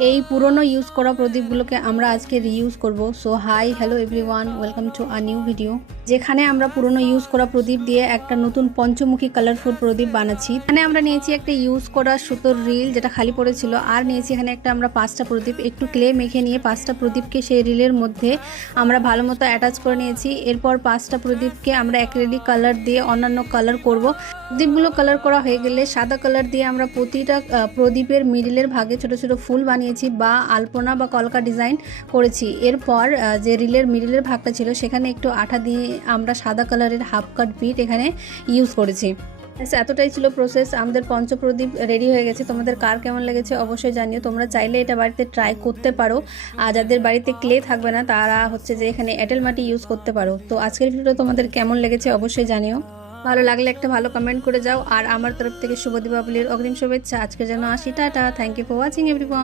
এই পুরনো ইউজ করা প্রদীপগুলোকে আমরা আজকে রিইউজ করব। So hi hello everyone welcome to a new video যেখানে আমরা পুরনো ইউজ করা প্রদীপ দিয়ে একটা নতুন পঞ্চমুখী কালারফুল প্রদীপ বানাচ্ছি। এখানে আমরা নিয়েছি একটা ইউজ করা সুতোর রিল যেটা খালি পড়েছিল, আর নিয়েছি এখানে একটা আমরা পাঁচটা প্রদীপ। একটু ক্লে মেখে নিয়ে পাঁচটা প্রদীপকে সেই রিলের মধ্যে আমরা ভালো মতো অ্যাটাচ করে নিয়েছি। এরপর পাঁচটা প্রদীপকে আমরা অ্যাক্রেলিক কালার দিয়ে অন্যান্য কালার করব। প্রদীপগুলো কালার করা হয়ে গেলে সাদা কালার দিয়ে আমরা প্রতিটা প্রদীপের মিডিলের ভাগে ছোট ছোট ফুল বানিয়েছি বা আলপনা বা কলকা ডিজাইন করেছি। এরপর যে রিলের মিডিলের ভাগটা ছিল, সেখানে একটু আঠা দিয়ে আমরা সাদা কালারের হাফ কাট বিট এখানে ইউজ করেছি। এতটাই ছিল প্রসেস আমাদের পঞ্চপ্রদীপ রেডি হয়ে গেছে। তোমাদের কার কেমন লেগেছে অবশ্যই জানিও। তোমরা চাইলে এটা বাড়িতে ট্রাই করতে পারো। আর যাদের বাড়িতে ক্লে থাকবে না, তারা হচ্ছে যে এখানে এঁটেল মাটি ইউজ করতে পারো। তো আজকের ভিডিওটা তোমাদের কেমন লেগেছে অবশ্যই জানিও। ভালো লাগলে একটা ভালো কমেন্ট করে যাও। আর আমার তরফ থেকে শুভ দীপাবলির অগ্রিম শুভেচ্ছা। আজকে যেন আসি। Tata. Thank you for watching everyone